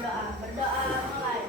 Berdoa mulai.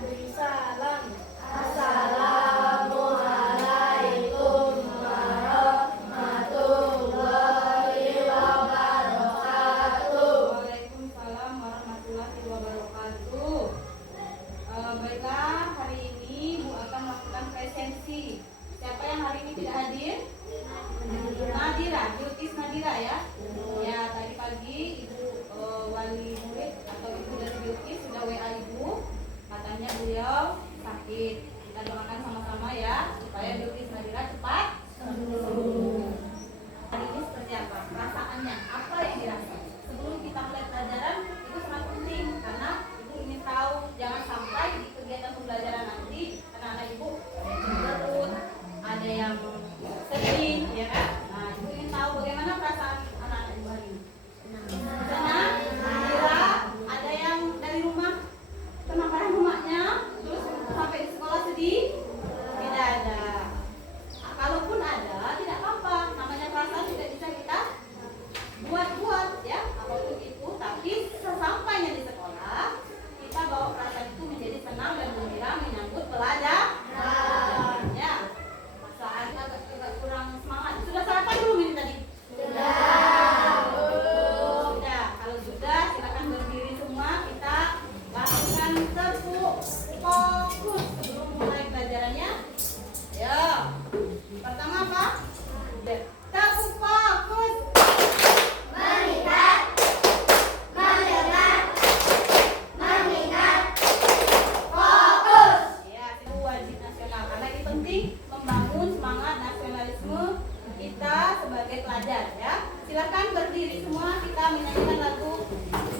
Beri salam. Assalamualaikum warahmatullahi wabarakatuh. Waalaikumsalam warahmatullahi wabarakatuh. Baiklah, hari ini Bu akan melakukan presensi. Siapa yang hari ini tidak hadir? Nadira, Bilqis Nadira ya. Ya, tadi pagi Ibu wali murid atau ibu dari Bilqis sudah WA Ibu. Katanya beliau sakit. Kita doakan sama-sama ya supaya Bilqis Nadira cepat sembuh. Hari ini seperti apa? Perasaannya apa yang dirasa? Sebelum kita mulai pelajaran itu sangat penting karena Ibu ingin tahu jangan sampai di kegiatan pembelajaran nanti anak-anak Ibu ada yang cemberut, ada yang sedih, ya kan? Nah, Ibu ingin tahu bagaimana perasaan anak-anak Ibu hari ini. Senang, gembira, ada yang dari rumah kena rumahnya, terus sampai di sekolah sedih, tidak ada. Nah, kalaupun ada, tidak apa-apa. Namanya perasaan tidak bisa kita buat-buat ya, apapun itu. Tapi sesampainya di sekolah, kita bawa perasaan itu menjadi senang dan gembira menyambut pelajaran. Ya, perasaan agak kurang semangat. Sudah sarapan belum ini tadi? Sudah. Kalau sudah, silakan berdiri semua. Kita lakukan tepuk fokus sebelum mulai pelajarannya. Ya. Pertama apa? Tepuk fokus. Mengingat, mendengar, mengingat, fokus. Ya, itu wajib nasional karena ini penting membangun semangat nasionalisme kita sebagai pelajar ya. Silakan berdiri semua, kita menyanyikan lagu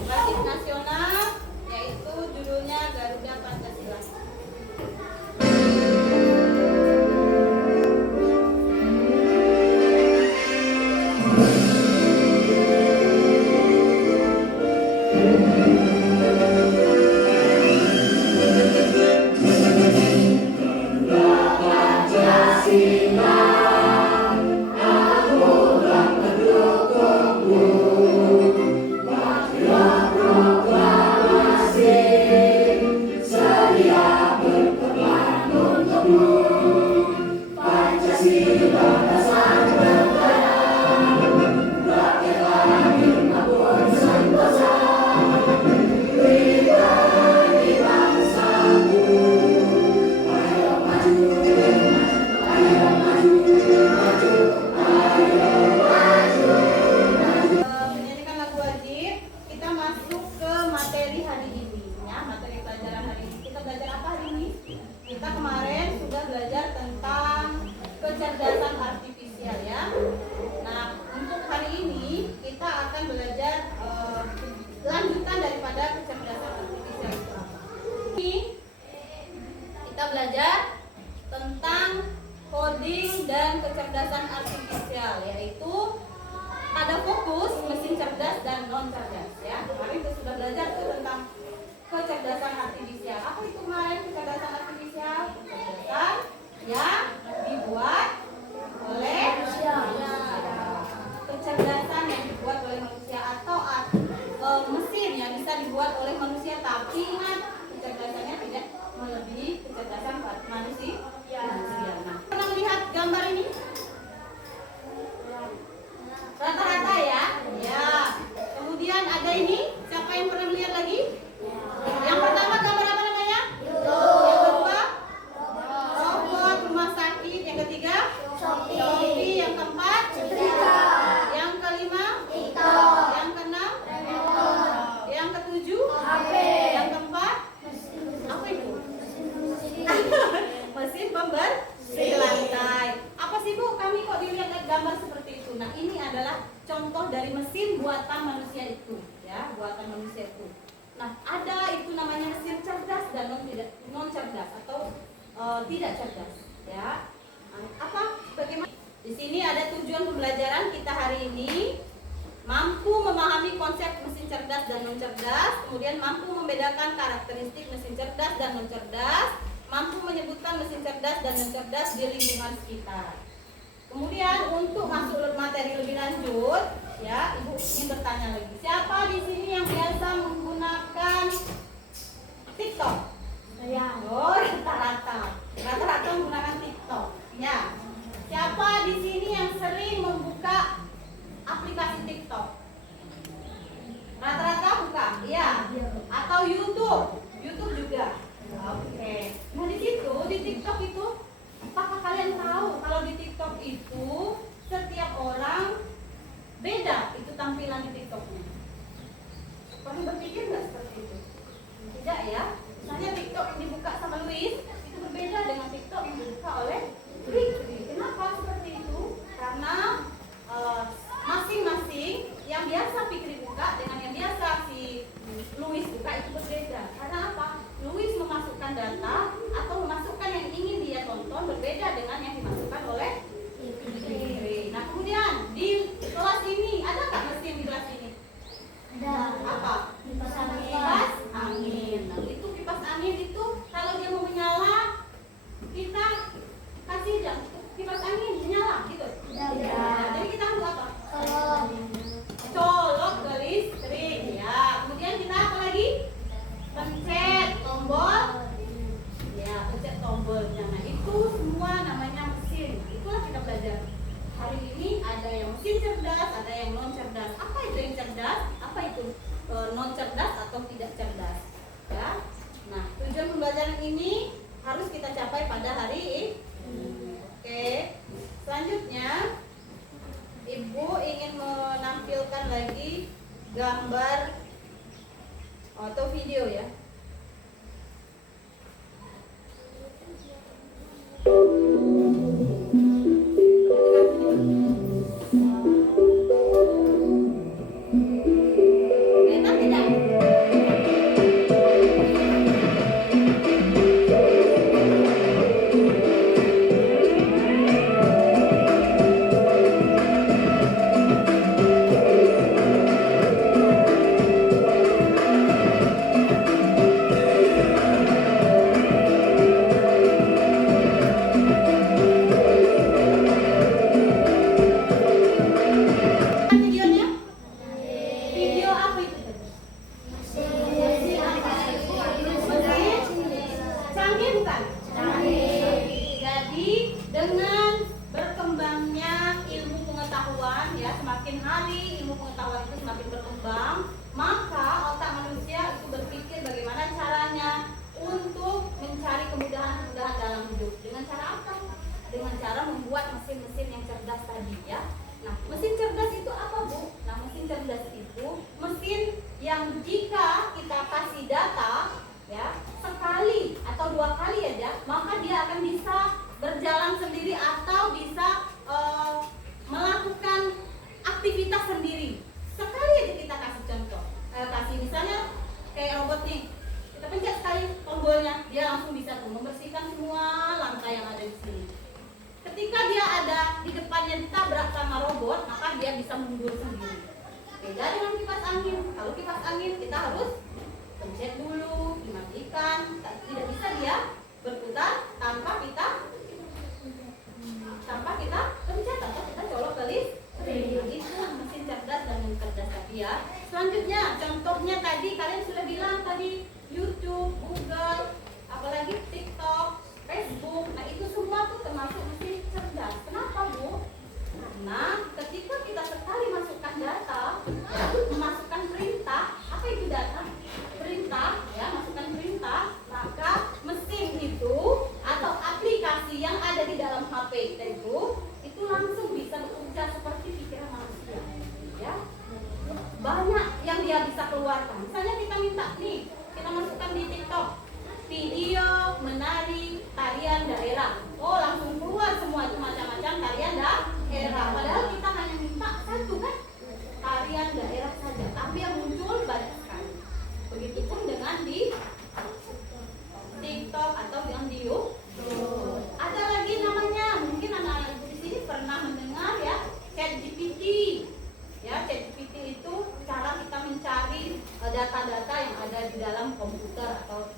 wajib nasional yaitu judulnya Garuda Pancasila. Menyanyikan lagu wajib, kita masuk ke materi hari ini ya, materi pelajaran hari ini. Kita belajar apa hari ini? Kita kemarin sudah belajar tentang kecerdasan artifisial ya. Nah, untuk hari ini kita akan belajar lanjutan daripada kecerdasan artifisial itu apa. Ini kita belajar tentang coding dan kecerdasan artifisial, yaitu ada fokus, mesin cerdas dan non cerdas ya. Kemarin kita sudah belajar tuh tentang kecerdasan artifisial. Apa itu kemarin kecerdasan artifisial? kemudian mampu membedakan karakteristik mesin cerdas dan non cerdas, mampu menyebutkan mesin cerdas dan non cerdas di lingkungan sekitar. Kemudian untuk masuk materi lebih lanjut, ya, Ibu ingin bertanya lagi. Siapa di sini yang biasa menggunakan TikTok? Saya. Oh, rata-rata menggunakan TikTok. Ya. Siapa di sini yang sering membuka aplikasi TikTok? Rata-rata buka, iya. Atau YouTube juga. Oke. Nah di situ di TikTok itu, apakah kalian tahu kalau di TikTok itu setiap orang beda itu tampilan di TikToknya? Pernah berpikir nggak seperti itu? Tidak ya. Misalnya TikTok yang dibuka sama Luis itu berbeda dengan TikTok yang dibuka oleh Fikri. Kenapa seperti itu? Karena masing-masing yang biasa Fikri buka dengan yang biasa si Luis buka itu berbeda. Karena apa? Luis memasukkan data atau memasukkan yang ingin dia tonton berbeda dengan yang dimasukkan oleh Fikri. Nah kemudian di kelas ini ada nggak mesin di kelas ini? Ada. Apa? Kipas angin. Kipas angin. Nah, itu kipas angin itu kalau dia mau menyala, kita kasih kipas angin menyala gitu. Tidak. Nah, jadi kita harus apa? Kalau Colok ke listrik. Ya. Kemudian kita apa lagi? Pencet tombol. Ya, pencet tombolnya. Nah, itu semua namanya mesin. Itulah kita belajar. Hari ini ada yang mesin cerdas, ada yang non cerdas. Apa itu yang cerdas? Apa itu non cerdas atau tidak cerdas? Ya. Nah, tujuan pembelajaran ini harus kita capai pada hari ini. Oke. Selanjutnya, Ibu ingin menampilkan lagi gambar atau video ya. Enak tidak? Videonya? Video apa itu tadi? Mesin canggih bukan? Jadi dengan berkembangnya ilmu pengetahuan ya, semakin hari ilmu pengetahuan itu semakin berkembang, maka otak manusia itu berpikir bagaimana caranya untuk mencari kemudahan-kemudahan dalam hidup. Dengan cara apa? Dengan cara membuat mesin-mesin yang cerdas tadi ya. Nah, mesin cerdas itu apa, Bu? Nah, mesin cerdas itu mesin yang jika kita kasih data ya, sekali atau 2 kali aja, maka dia akan bisa berjalan sendiri atau bisa melakukan aktivitas sendiri. Sekali aja kita kasih contoh. Kasih misalnya kayak robot nih. Kita pencet sekali tombolnya, dia langsung bisa tuh membersihkan semua lantai yang ada di sini. Ketika dia ada di depannya ditabrak sama robot, maka dia bisa mundur sendiri. Beda dengan kipas angin. Kalau kipas angin kita harus pencet dulu, dimatikan. Tidak bisa dia berputar tanpa kita pencet atau kita colok ke listrik. Nah, itu mesin cerdas dan non cerdas tadi ya. Selanjutnya, contohnya tadi kalian sudah bilang tadi YouTube, Google, apalagi TikTok, Facebook. Nah, itu semua tuh termasuk mesin cerdas. Kenapa, Bu? Karena ketika kita sekali masukkan data, memasukkan perintah, apa itu data? Perintah, ya,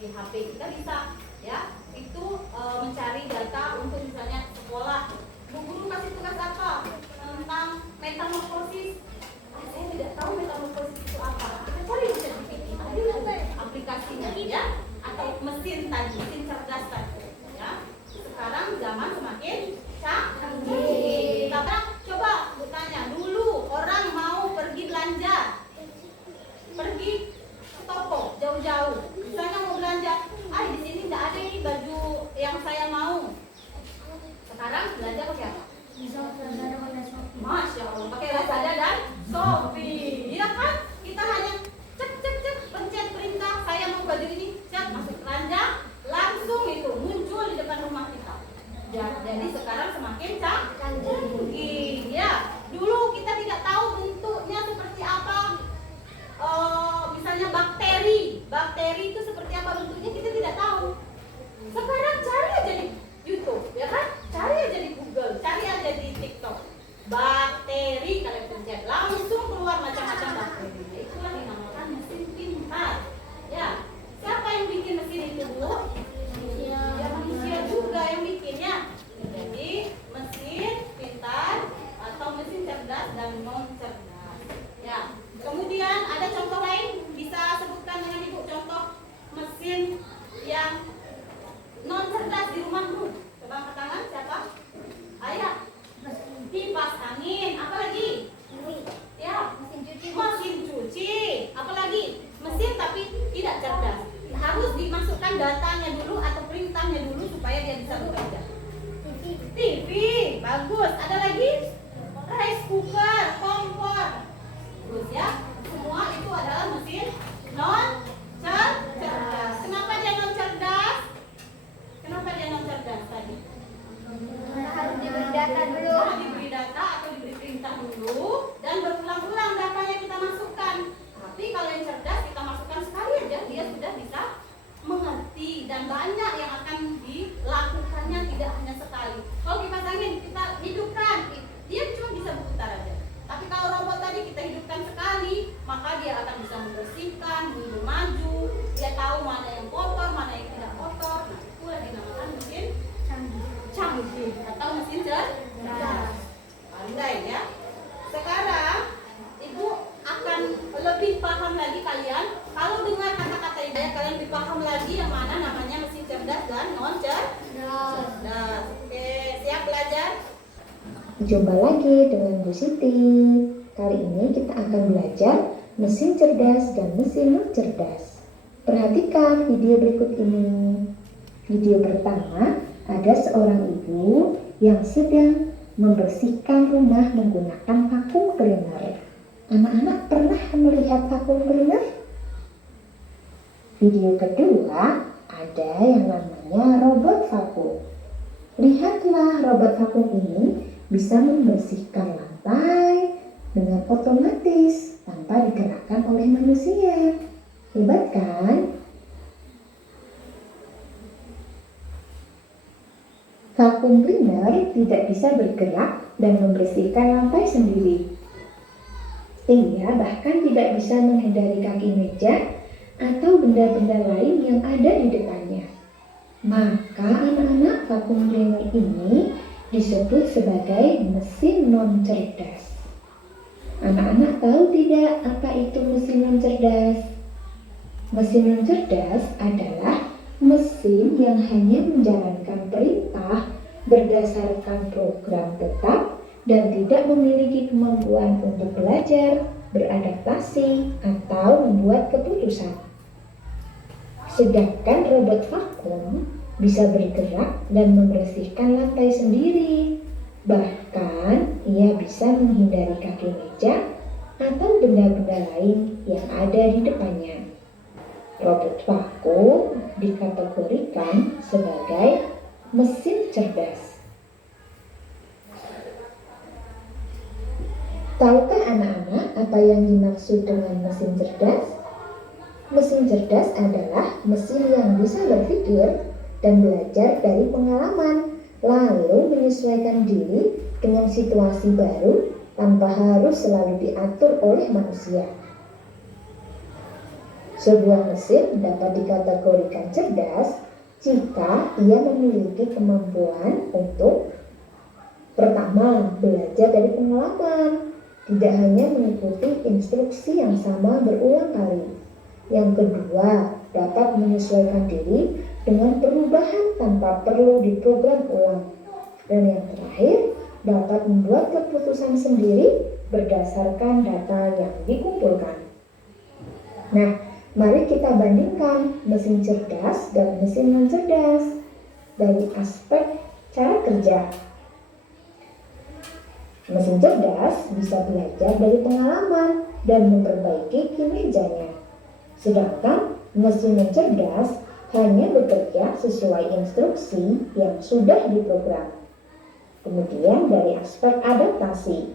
di HP kita bisa ya itu mencari data untuk misalnya sekolah. Bu guru kasih tugas apa tentang metamorfosis. Saya tidak tahu metamorfosis itu apa. Kita cari di ChatGPT, ada aplikasinya ya, atau mesin tadi, mesin cerdas tadi ya. Sekarang zaman semakin canggih. Kita coba bertanya dulu, orang mau pergi belanja, pergi ke toko jauh-jauh, misalnya mau belanja, di sini tidak ada ini baju yang saya mau. Sekarang belanja pakai apa? Masya Allah, pakai Lazada dan Shopee, ya kan? Kita hanya cek pencet perintah, saya mau baju ini, cek masuk belanja, langsung itu muncul di depan rumah kita. Jadi sekarang semakin canggih, ya. Dulu kita tidak tahu bentuknya seperti apa. Misalnya bakteri itu seperti apa bentuknya kita tidak tahu. Sekarang cari aja di YouTube, ya kan? Cari aja di Google, cari aja di TikTok. Bakteri kalian pencet, langsung keluar macam-macam bakteri. Itulah dinamakan mesin pintar. Ya, siapa yang bikin mesin itu, Bu? Ya manusia juga yang bikinnya. Jadi mesin pintar atau mesin cerdas dan non cerdas. Ya. Kemudian ada contoh lain, bisa sebutkan dengan Ibu contoh mesin yang non cerdas di rumahmu. Coba angkat tangan, siapa? Ayah. Kipas angin, apa lagi? Ya, mesin cuci. Apa lagi? Mesin tapi tidak cerdas. Harus dimasukkan datanya dulu atau perintahnya dulu supaya dia bisa bekerja. TV, bagus. Ada lagi? Rice cooker, kompor. Terus ya, semua itu adalah mesin non cerdas. Kenapa dia non cerdas? Kenapa dia non cerdas tadi? Harus diberi data dulu. Harus diberi data atau diberi perintah dulu dan berulang-ulang datanya kita masukkan. Tapi kalau yang cerdas kita masukkan sekali aja, dia sudah bisa mengerti dan banyak yang akan dilakukannya, tidak hanya sekali. Kalau kipas angin kita hidupkan, dia cuma bisa berputar aja. Tapi kalau robot tadi kita hidupkan sekali, maka dia akan bisa membersihkan, mundur maju, dia tahu mana yang kotor, mana yang tidak kotor. Nah, itulah dinamakan mesin canggih atau mesin cerdas. Pandai ya. Sekarang Ibu akan lebih paham lagi kalian. Kalau dengar kata-kata Ibu, kalian lebih paham lagi yang mana namanya mesin cerdas dan non cerdas. Oke, siap belajar? Jumpa lagi dengan Bu Siti. Kali ini kita akan belajar mesin cerdas dan mesin non cerdas. Perhatikan video berikut ini. Video pertama, ada seorang ibu yang sedang membersihkan rumah menggunakan vakum cleaner. Anak-anak pernah melihat vakum cleaner? Video kedua, ada yang namanya robot vakum. Lihatlah robot vakum ini bisa membersihkan lantai dengan otomatis tanpa digerakkan oleh manusia. Hebat kan? Vakum cleaner tidak bisa bergerak dan membersihkan lantai sendiri. Ia bahkan tidak bisa menghindari kaki meja atau benda-benda lain yang ada di depannya. Maka anak-anak vakum cleaner ini disebut sebagai mesin non cerdas. Anak-anak tahu tidak apa itu mesin non cerdas? Mesin non cerdas adalah mesin yang hanya menjalankan perintah berdasarkan program tetap dan tidak memiliki kemampuan untuk belajar, beradaptasi, atau membuat keputusan. Sedangkan robot vakum bisa bergerak dan membersihkan lantai sendiri. Bahkan ia bisa menghindari kaki meja atau benda-benda lain yang ada di depannya. Robot vakum dikategorikan sebagai mesin cerdas. Tahukah anak-anak apa yang dimaksud dengan mesin cerdas? Mesin cerdas adalah mesin yang bisa berpikir dan belajar dari pengalaman, lalu menyesuaikan diri dengan situasi baru tanpa harus selalu diatur oleh manusia. Sebuah mesin dapat dikategorikan cerdas jika ia memiliki kemampuan untuk pertama, belajar dari pengalaman, tidak hanya mengikuti instruksi yang sama berulang kali. Yang kedua, dapat menyesuaikan diri dengan perubahan tanpa perlu diprogram ulang. Dan yang terakhir, dapat membuat keputusan sendiri berdasarkan data yang dikumpulkan. Nah, mari kita bandingkan mesin cerdas dan mesin non cerdas dari aspek cara kerja. Mesin cerdas bisa belajar dari pengalaman dan memperbaiki kinerjanya. Sedangkan mesin non cerdas hanya bekerja sesuai instruksi yang sudah diprogram. Kemudian dari aspek adaptasi,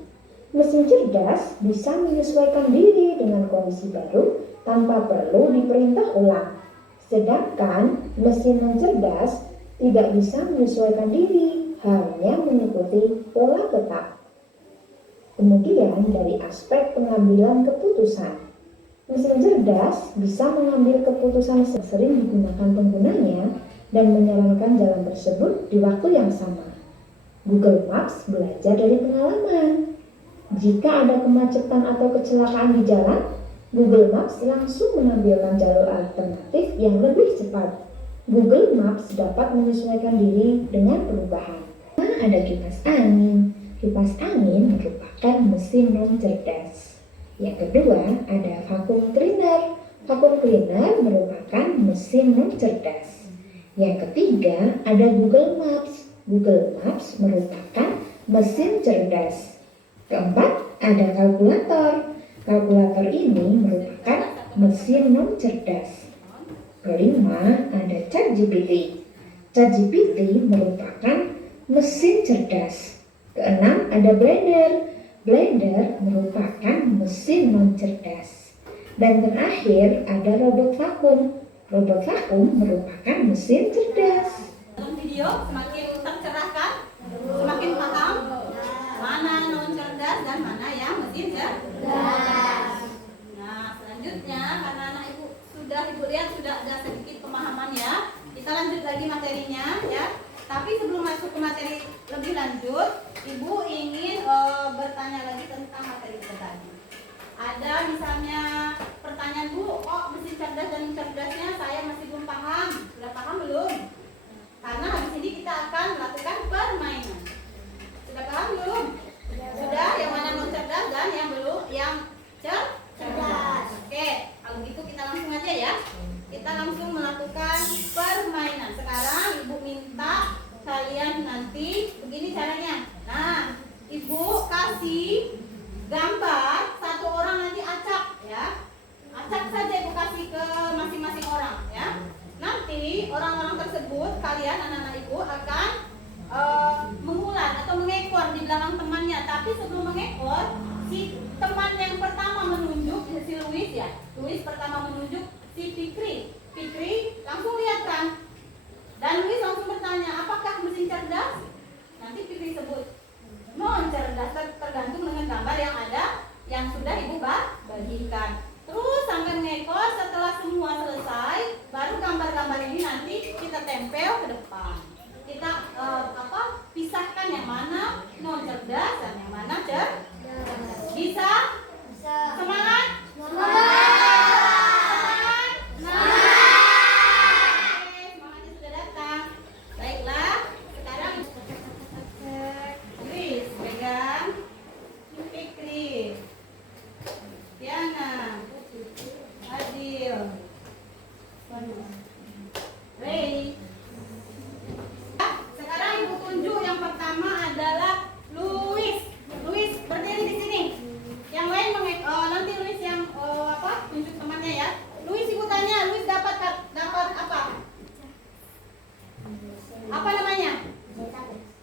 mesin cerdas bisa menyesuaikan diri dengan kondisi baru tanpa perlu diperintah ulang. Sedangkan mesin non cerdas tidak bisa menyesuaikan diri, hanya mengikuti pola tetap. Kemudian dari aspek pengambilan keputusan, mesin cerdas bisa mengambil keputusan sering digunakan penggunanya dan menjalankan jalan tersebut di waktu yang sama. Google Maps belajar dari pengalaman. Jika ada kemacetan atau kecelakaan di jalan, Google Maps langsung menampilkan jalur alternatif yang lebih cepat. Google Maps dapat menyesuaikan diri dengan perubahan. Nah, ada kipas angin. Kipas angin merupakan mesin non cerdas. Yang kedua, ada vacuum cleaner. Vacuum cleaner merupakan mesin non cerdas. Yang ketiga, ada Google Maps. Google Maps merupakan mesin cerdas. Keempat, ada kalkulator. Kalkulator ini merupakan mesin non cerdas. Kelima, ada ChatGPT. ChatGPT merupakan mesin cerdas. Keenam, ada Blender. Blender merupakan mesin non cerdas. Dan terakhir, ada robot vakum. Robot vakum merupakan mesin cerdas. Dalam video semakin tercerahkan, semakin paham mana non cerdas dan mana yang mesin cerdas. Nah, selanjutnya karena anak ibu lihat sudah ada sedikit pemahaman ya, kita lanjut lagi materinya ya. Tapi sebelum masuk ke materi lebih lanjut, ibu ingin bertanya lagi tentang materi kita tadi. Ada misalnya pertanyaan, Bu, kok mesin cerdas dan cerdasnya saya masih belum paham. Sudah paham belum? Karena habis ini kita akan melakukan permainan. Sudah paham belum? Sudah, yang mana non cerdas dan yang belum, yang cerdas. Oke, kalau gitu kita langsung aja ya. Kita langsung melakukan permainan. Sekarang ibu minta kalian nanti begini caranya. Nah, ibu kasih gambar satu orang nanti acak ya. Acak saja ibu kasih ke masing-masing orang ya. Nanti orang-orang tersebut kalian anak-anak ibu akan mengulang atau mengekor di belakang temannya. Tapi sebelum mengekor, si teman yang pertama menunjuk si Louis ya. Louis pertama menunjuk si Fikri. Fikri langsung lihat kan. Dan Louis langsung bertanya, apakah mesin cerdas? Nanti Fikri sebut non cerdas, tergantung dengan gambar yang ada yang sudah ibu bagikan. Terus sampai mengekor, setelah semua selesai, baru gambar-gambar ini nanti kita tempel ke depan. Kita pisahkan yang mana non cerdas dan yang mana cerdas. Bisa? Semangat? Semangatnya sudah datang. Baiklah, sekarang Luis pegang Fikri, Diana, Adil, Ray. Sekarang ibu tunjuk yang pertama adalah Louis. Louis berdiri di sini. Yang lain nanti Louis yang tunjuk temannya ya. Louis ibu tanya, Louis dapat apa? Apa namanya?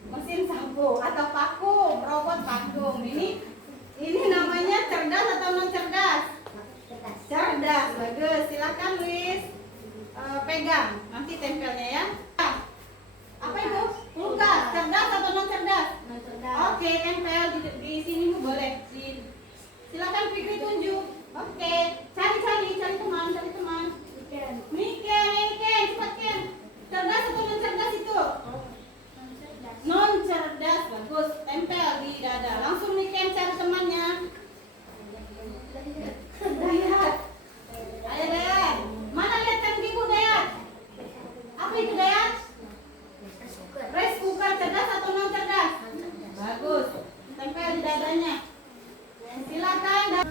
Mesin sapu atau vakum, robot vakum. Ini namanya cerdas atau non cerdas? Cerdas, bagus. Silakan Louis pegang. Nanti tempelnya ya. Apa itu? Lukas, cerdas atau non cerdas? Non cerdas. Oke, tempel di sini Bu boleh. Silakan Fikri tunjuk. Oke, cari teman. Miken, cepat Ken. Cerdas atau non cerdas itu? Non cerdas, bagus. Tempel di dada. Langsung Miken cari temannya. Dayat. Ayo Dayat. Mana lihat kan ibu Dayat? Apa itu Dayat? Rice cooker, cerdas atau non cerdas? Bagus. Tempel di dadanya. Silakan.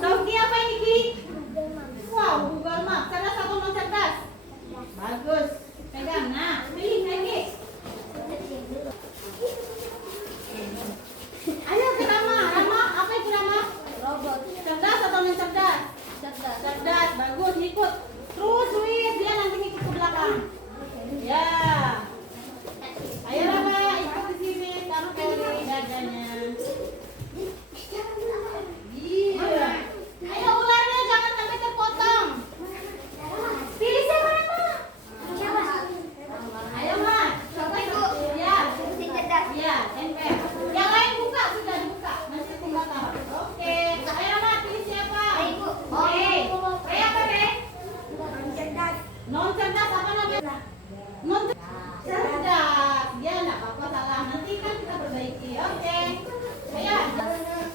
Sofi apa ini Ki? Wow, Google Map. Cerdas atau non cerdas? Bagus. Pegang. Nah, pilih lagi. Ayo ke Rama. Rama, apa itu Rama? Robot. Cerdas atau non cerdas? Cerdas. Cerdas. Bagus. Ikut. Terus Luis, dia nanti ikut ke belakang. Ya. Ayo Rama, ikut di sini. Taruh di dadanya. Iya. Ayo ularnya jangan sampai terpotong. Pilih siapa Rama? Ayo Mak. Coba itu. Ya. Ya, tempel. Yang lain buka, sudah dibuka. Masih tinggal taruh. Oke. Ayo Rama, pilih siapa? Oke. Re apa Re? Non cerdas apa namanya? Non cerdas. Ya enggak apa-apa salah. Nanti kan kita perbaiki. Oke. Ayo.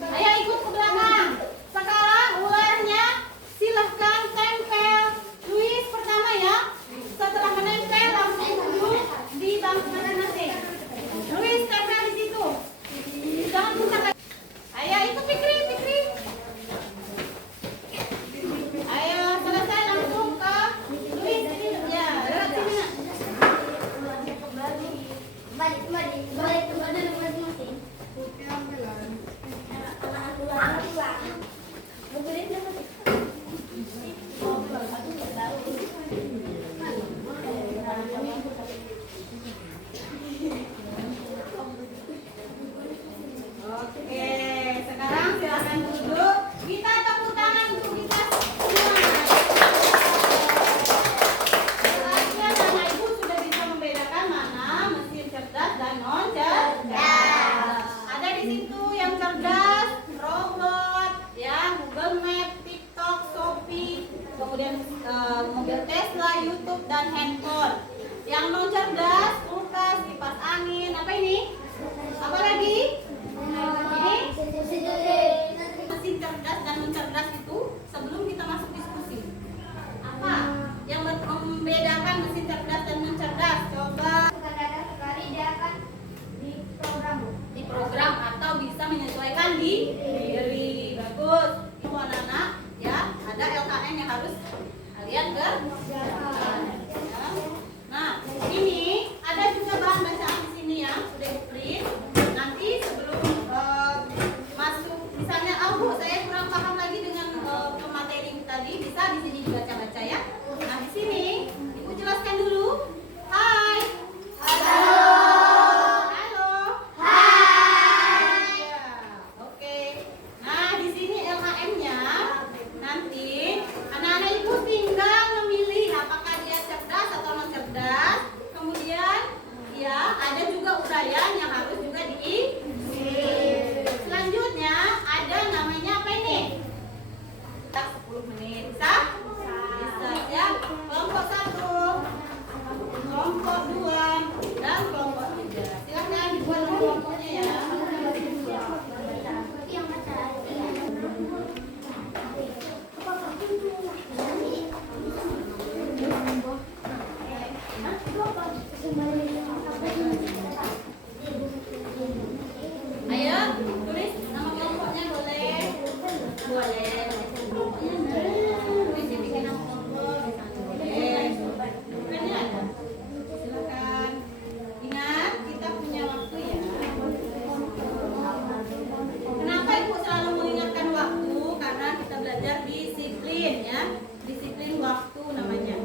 Ayo ikut ke belakang. Sekarang ularnya silahkan tempel. Luis pertama ya. Setelah menempel langsung duduk di bangku masing-masing. Luis tempel di situ. Jangan putar lagi. Ayo ikut Fikri. Ayo selesai langsung ke Luis. Ya, lewat sini nak. Oke, sekarang silakan duduk. Kita tepuk tangan untuk kita semua. Selanjutnya Mama Ibu sudah bisa membedakan mana mesin cerdas dan non cerdas. Ada di situ yang cerdas, robot, ya, Google Map, TikTok, Shopee, kemudian mobil Tesla, YouTube dan handphone. Yang non cerdas, kulkas, kipas angin, apa ini? Apa lagi? Ini mesin cerdas dan non cerdas itu sebelum kita masuk diskusi. Apa yang membedakan mesin cerdas dan non cerdas? Coba. Kadang-kadang sekali dia akan Diprogram atau bisa menyesuaikan diri. Bagus. Itu anak-anak ya, ada LKM yang harus kalian kerjakan. Ya. Nah, ini ada juga bahan bacaan di sini ya, sudah di print. Nanti sebelum masuk, misalnya, Bu, saya kurang paham lagi dengan pemateri tadi, bisa di sini dibaca-baca ya. Nah, di sini Ibu jelaskan dulu. Hai. Halo. Ya, oke. Nah, di sini LKM-nya nanti anak-anak Ibu tinggal memilih apakah dia cerdas atau non cerdas. Kemudian ya, ada juga uraian yang harus juga diisi. Selanjutnya ada namanya apa ini? Kita 10 menit. Bisa? Bisa ya. Kelompok 1, kelompok 2, dan kelompok 3. Silakan dibuat kelompoknya ya. Ayo, tulis nama kelompoknya boleh. Boleh. Kelompoknya tulis bikin nama kelompok. Boleh. Bukannya ada. Silakan. Ingat, kita punya waktu ya. Kenapa Ibu selalu mengingatkan waktu? Karena kita belajar disiplin ya. Disiplin waktu namanya.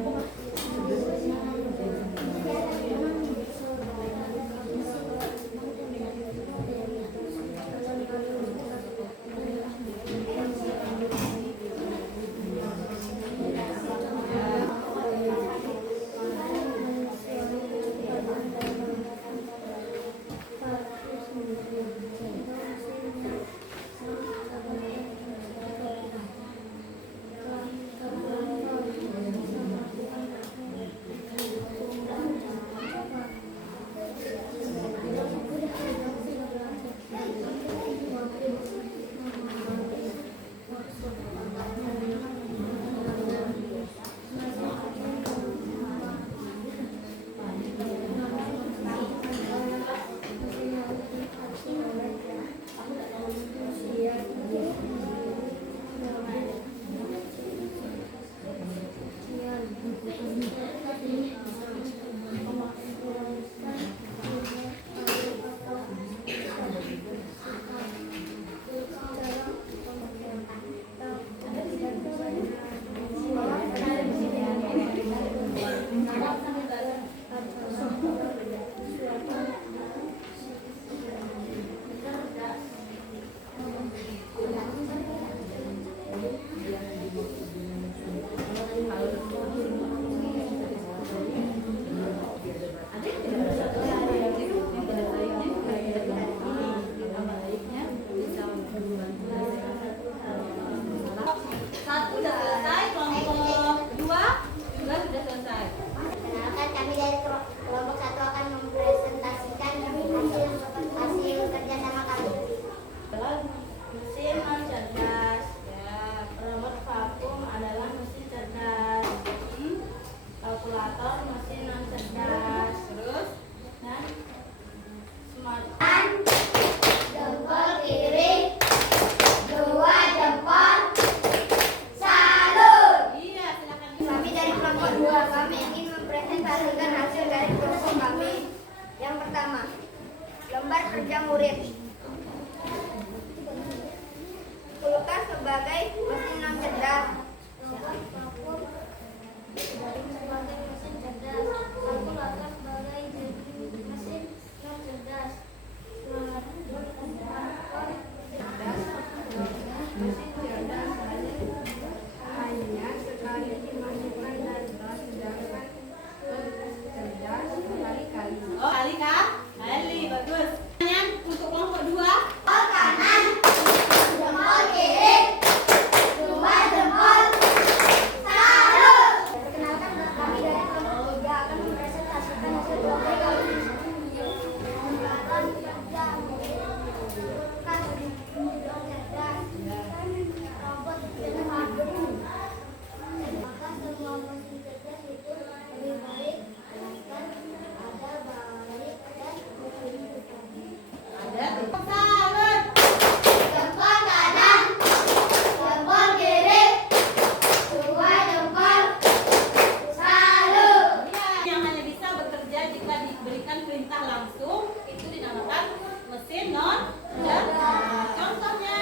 menyaksikan hasil dari kelompok kami. Yang pertama, lembar kerja murid. Kulkas sebagai mesin non cerdas. Sebagai mesin cerdas. Kalkulator sebagai mesin non cerdas. Hanya sekali dimasukkan dan sedangkan cerdas berkali-kali. Oh, kali kah? Kali, bagus. Pertanyaan untuk kelompok 2. Jempol kanan, jempol kiri, dua jempol, satu. Perkenalkan, kami dari kelompok 3 akan mempresentasikan hasil kelompok kami. Pembuatan kerja murid, kulkas, cerdas, robot penyemadu. Maka semua mesin cerdas itu lebih baik, jelaskan, ada baik dan lebih baik. Ada tuh. Salut. Jempol kanan, jempol kiri, dua jempol, salut. Yang hanya bisa bekerja jika diberikan perintah langsung itu dinamakan mesin non cerdas. Contohnya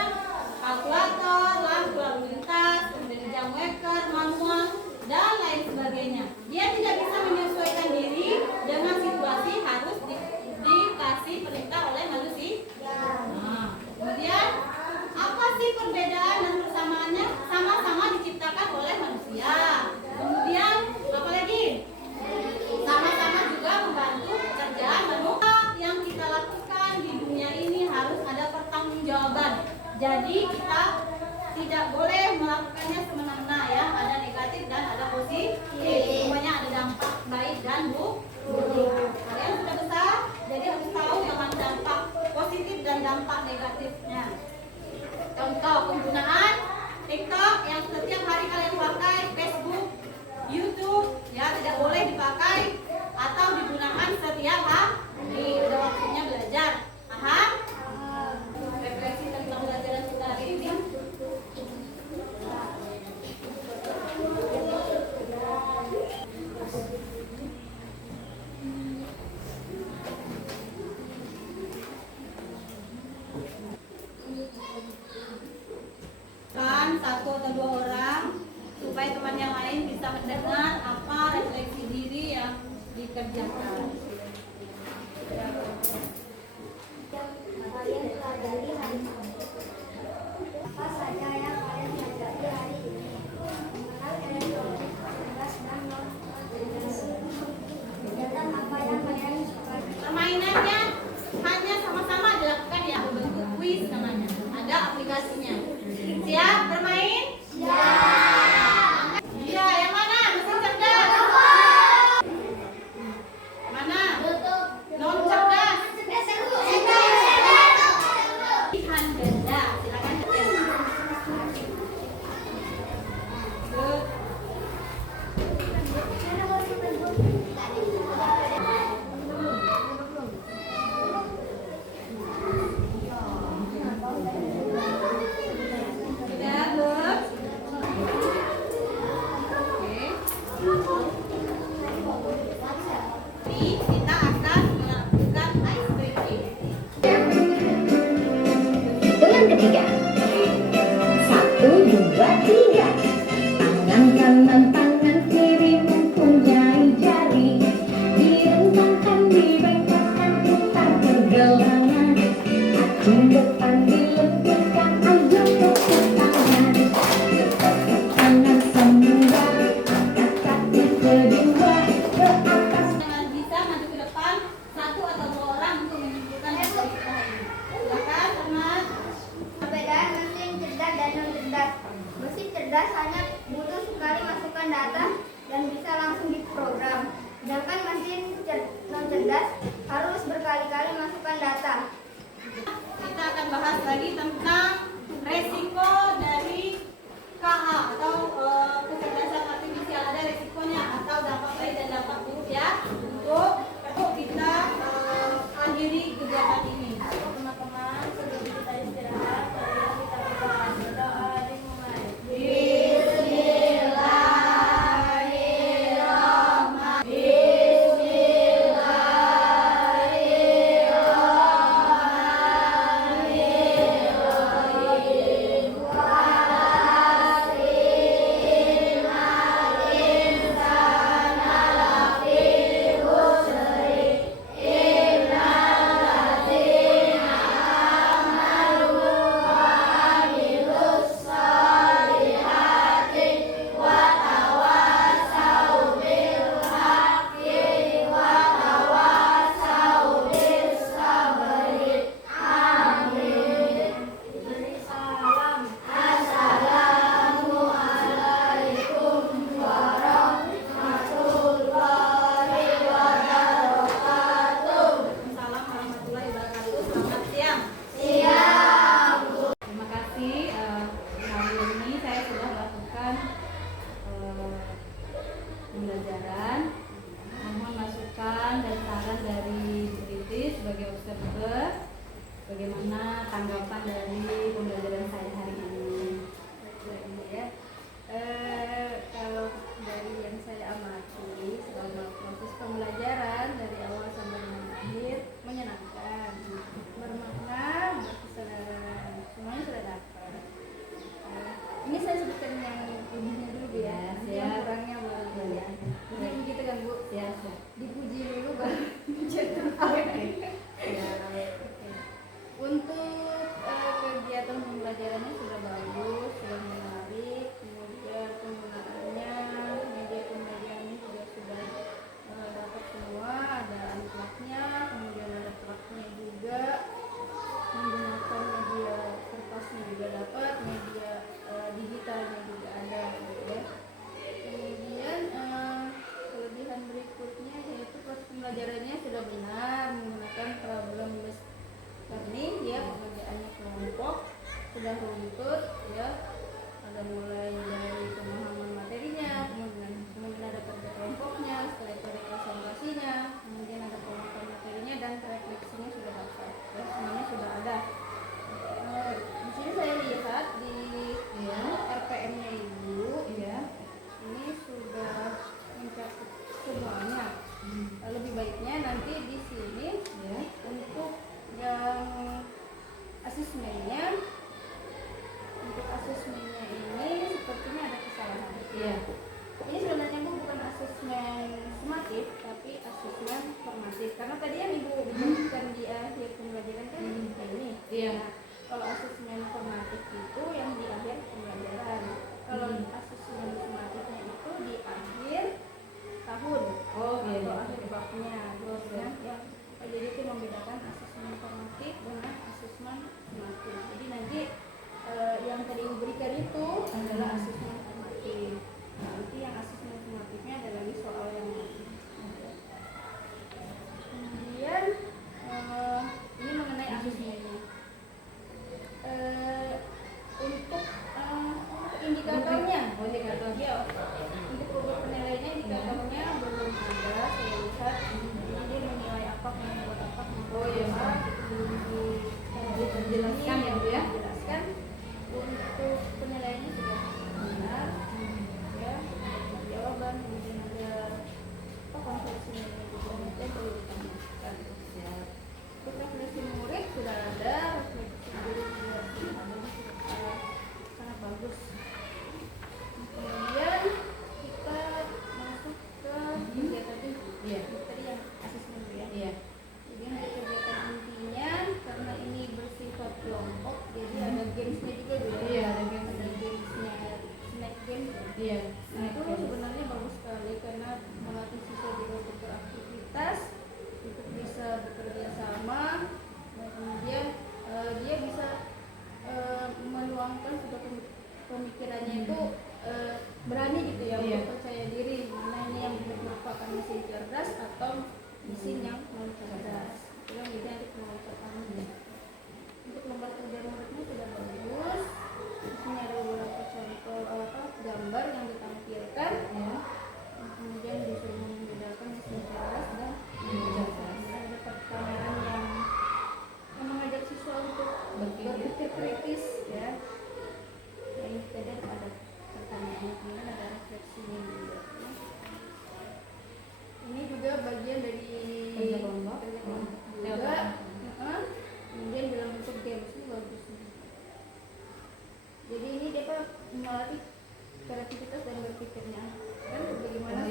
kalkulator, lampu lalu lintas, kemudian jam waker, manual, dan lain sebagainya. Dia tidak bisa menyesuaikan diri dengan situasi, harus dikasih perintah oleh manusia. Nah, kemudian apa sih perbedaan dan persamaannya? Sama-sama diciptakan oleh manusia. Kemudian apa lagi? Sama-sama juga membantu pekerjaan manusia. Yang kita lakukan di dunia ini harus ada pertanggungjawaban. Jadi kita tidak boleh melakukannya semena-mena ya. Ada negatif dan ada positif. Semuanya ada dampak baik dan buruk. Kalian sudah besar, jadi harus tahu yang mana dampak positif dan dampak negatifnya. Contoh penggunaan TikTok yang setiap hari kalian pakai, Facebook, YouTube, ya tidak boleh dipakai atau digunakan setiap hari. Udah waktunya belajar. Paham? Refleksi tentang pelajaran kita hari ini. Kan satu atau dua orang supaya teman yang lain bisa mendengar apa refleksi diri yang dikerjakan. Kalian pelajari hari ini. Apa saja yang kalian pelajari hari ini? Mengenal elektronik, cerdas dan non cerdas. Kegiatan apa yang kalian suka? Permainannya hanya sama-sama dilakukan ya, berbentuk kuis namanya. Ada aplikasinya. Siap bermain? Siap. Iya, yang mana? Mesin cerdas. Mana? Non cerdas. Pilihan ganda. Silakan. Good. Sudah, good. Oke. Jadi kita akan melakukan ice breaking. Dengan ketiga. 1, 2, 3. Tangan kanan, tangan kiri mempunyai jari. Direntangkan, dibengkokkan, putar pergelangan. Kaki depan dilenturkan, ayo tepuk tangan. Tepuk tangan semua, angkat kaki kedua ke atas. Jangan bisa maju ke depan satu atau dua orang untuk menyimpulkan hasil kita ini. Silakan, Ahmad. Perbedaan mesin cerdas dan non cerdas. Mesin cerdas hanya butuh sekali masukkan data dan bisa langsung diprogram. Sedangkan mesin non cerdas harus berkali-kali masukkan data. Kita akan bahas lagi tentang resiko dari KA atau kecerdasan artifisial. Ada resikonya atau dampak baik dan dampak buruk ya. Untuk kita akhiri kegiatan ini. Teman-teman, sebelum kita istirahat, marilah kita berdoa dimulai. Bismillahirrahmanirrahim. pembelajaran dari awal sampai dengan akhir menyenangkan, bermakna, berkesan, semuanya sudah dapat. Ini saya sebutkan yang lebihnya dulu Bu ya, nanti yang kurangnya baru ya. Jadi begitu kan Bu? Ya. Dipuji dulu baru jatuh. Untuk kegiatan pembelajarannya sudah bagus, sudah menarik, kemudian penggunaannya media pembelajarannya juga sudah dapat semua, ada anklatnya, kemudian ada plaknya juga, menggunakan media kertasnya juga dapat, media digitalnya juga ada gitu ya. Kemudian kelebihan berikutnya yaitu proses pembelajarannya sudah benar menggunakan problem based learning ya, pengerjaannya kelompok sudah runtut ya, ada mulai dari pemahaman materinya, kemudian ada kerja kelompoknya, setelah itu ada presentasinya, kemudian ada penguatan materinya dan refleksinya sudah dapat ya, semuanya sudah ada. Di sini saya lihat di RPM-nya Ibu ya, ini sudah mencakup semuanya. Lebih baiknya nanti di sini ya untuk yang asesmennya, ini sepertinya ada kesalahan. Iya. Ini sebenarnya Bu bukan asesmen sumatif tapi asesmen formatif. Karena tadi yang Ibu bukan di akhir pembelajaran kan ini. Iya. Nah, kalau asesmen formatif itu yang di akhir pembelajaran. Kalau asesmen sumatifnya itu di akhir tahun. Atau akhir babnya. Yang jadi itu membedakan asesmen formatif dengan asesmen sumatif. Jadi nanti yang tadi diberikan itu adalah asesmen formatif. Nanti yang asesmen sumatifnya ada lagi soal yang lain. Kemudian ini mengenai asesmennya. Untuk indikatornya, ya, untuk ukur penilaiannya indikatornya belum ada. Saya lihat jadi dia menilai apa, membuat apa, itu belum dijelaskan ya Bu ya. Dijelaskan. Untuk penilaiannya sudah benar ya, ada jawaban, kemudian ada konversinya juga yang perlu ditambahkan. Untuk refleksi murid sudah ada, refleksi guru juga sudah ada, sangat bagus. Kemudian kita masuk ke kegiatan inti. Tadi yang asesmen ya. Jadi untuk kegiatan intinya karena ini bersifat kelompok, jadi ada gamesnya juga dulu. Ada gamesnya, snack game. Nah itu sebenarnya bagus sekali karena melatih siswa juga untuk beraktivitas, untuk bisa bekerja sama, dan kemudian dia bisa meluangkan sudah pemikirannya itu berani gitu ya, untuk percaya diri mana ini yang merupakan mesin cerdas atau mesin yang non cerdas. Itu yang beda untuk mengucapkannya. Untuk lembar kerja muridnya sudah bagus. Di sini ada beberapa contoh gambar yang ditampilkan ya. Kemudian disuruh membedakan mesin cerdas dan cerdas. Ada pertanyaan yang mengajak siswa untuk berpikir kritis ya. Ini tadi ada pertanyaan, kemudian ada refleksinya juga. Ini juga bagian dari kerja kelompok juga. Kemudian dalam bentuk games ini bagus. Jadi ini dia melatih kreativitas dan berpikirnya. Kan bagaimana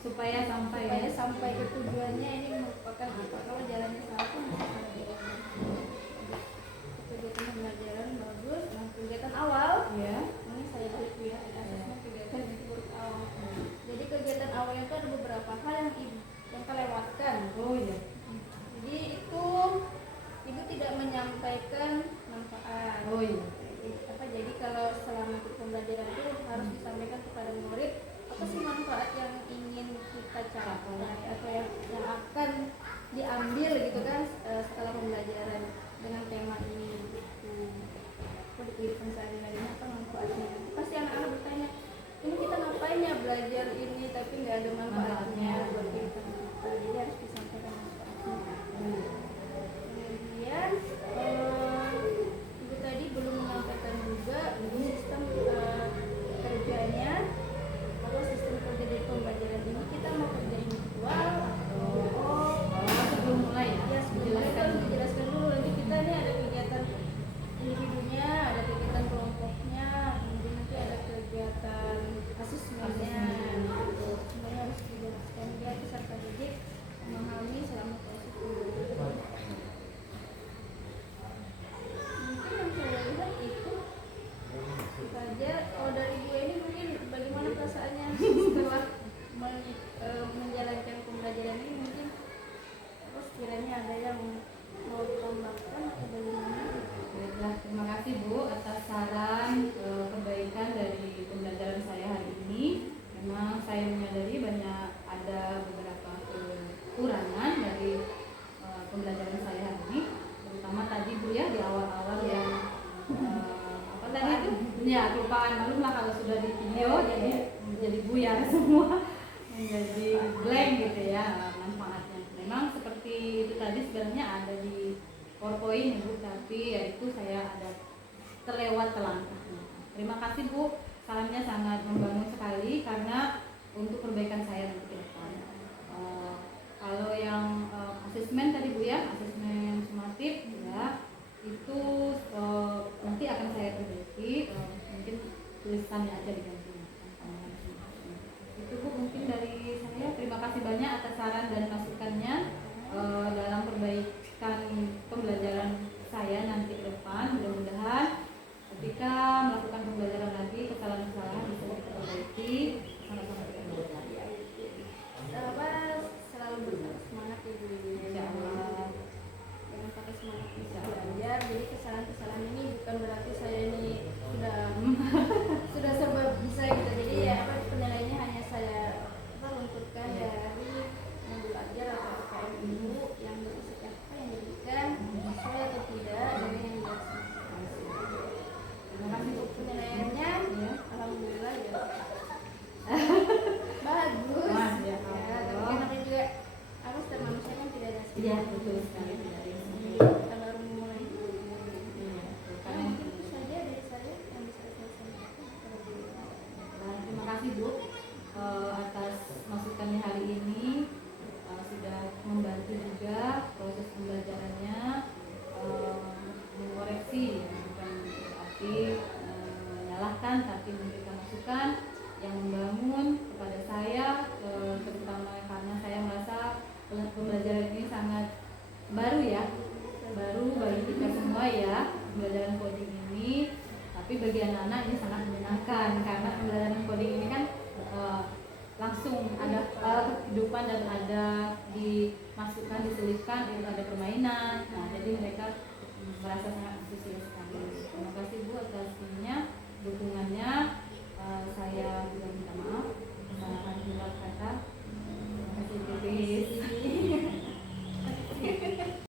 supaya sampai ke tujuannya ini merupakan apa? Kalau jalannya salah pun bisa salah jalannya. Kegiatan pembelajaran bagus. Nah, kegiatan awal ya. Ini saya balik ya, asesmen kegiatan buruk awal. Jadi kegiatan awal itu ada beberapa hal yang kelewatkan. Jadi itu ibu tidak menyampaikan manfaat. Jadi kalau selama pembelajaran itu harus disampaikan kepada murid apa sih manfaat yang ingin kita capai atau yang akan diambil didik, memahami selama proses pembelajaran. Mungkin yang saya lihat itu saja. Kalau dari Bu ini mungkin bagaimana perasaannya setelah menjalankan pembelajaran ini, mungkin apa sekiranya ada yang mau ditambahkan atau bagaimana? Baiklah, terima kasih Bu atas saran perbaikan dari pembelajaran saya hari ini. Memang saya menyadari ada beberapa kekurangan dari pembelajaran saya hari ini, terutama tadi Bu ya di awal-awal yang apa tadi itu? Ya, kelupaan. Malum lah kalau sudah di video jadi buyar semua, menjadi blank gitu ya manfaatnya. Memang seperti itu tadi sebenarnya ada di PowerPoint ya Bu, tapi ya itu saya ada terlewat langkahnya. Terima kasih Bu, sarannya sangat membangun sekali karena untuk perbaikan saya nanti ke depan. Kalau yang asesmen tadi Bu ya, asesmen sumatif ya, itu nanti akan saya perbaiki, mungkin tulisannya aja diganti. Itu Bu mungkin dari saya. Terima kasih banyak atas saran dan masukannya dalam perbaikan pembelajaran saya nanti ke depan. Mudah-mudahan ketika melakukan pembelajaran lagi kesalahan-kesalahan bisa kita perbaiki sama-sama kita belajar. Selalu bersemangat ya Bu. Insya Allah. Jangan pakai semangat bisa belajar. Jadi kesalahan-kesalahan ini bukan berarti saya ini sudah serba bisa gitu. Jadi ya penilaiannya hanya saya luntutkan dari yang belajar atau UKM Ibu yang berisi apa yang diberikan sesuai atau tidak dengan yang dilaksanakan. Terima kasih Bu. Penilaiannya Ya. alhamdulillah ya bagus. Mas, ya. Tapi kan ada juga setiap manusia kan tidak ada Iya, betul sekali. Tidak ada yang Jadi sempurna. kita baru memulai. Iya, betul. Ya, Karena mungkin itu saja dari saya yang bisa saya sampaikan kepada Bu. Dan terima kasih Bu atas masukannya hari ini, sudah membantu juga proses pembelajarannya, mengoreksi ya, bukan berarti menyalahkan, tapi memberikan masukan yang membangun kepada saya, terutama karena saya merasa pembelajaran ini sangat baru ya, baru bagi kita semua ya, pembelajaran coding ini. Tapi bagi anak-anak ini sangat menyenangkan karena pembelajaran coding ini kan langsung ada kehidupan dan ada dimasukkan, diselipkan, itu ada permainan. Nah, jadi mereka merasa sangat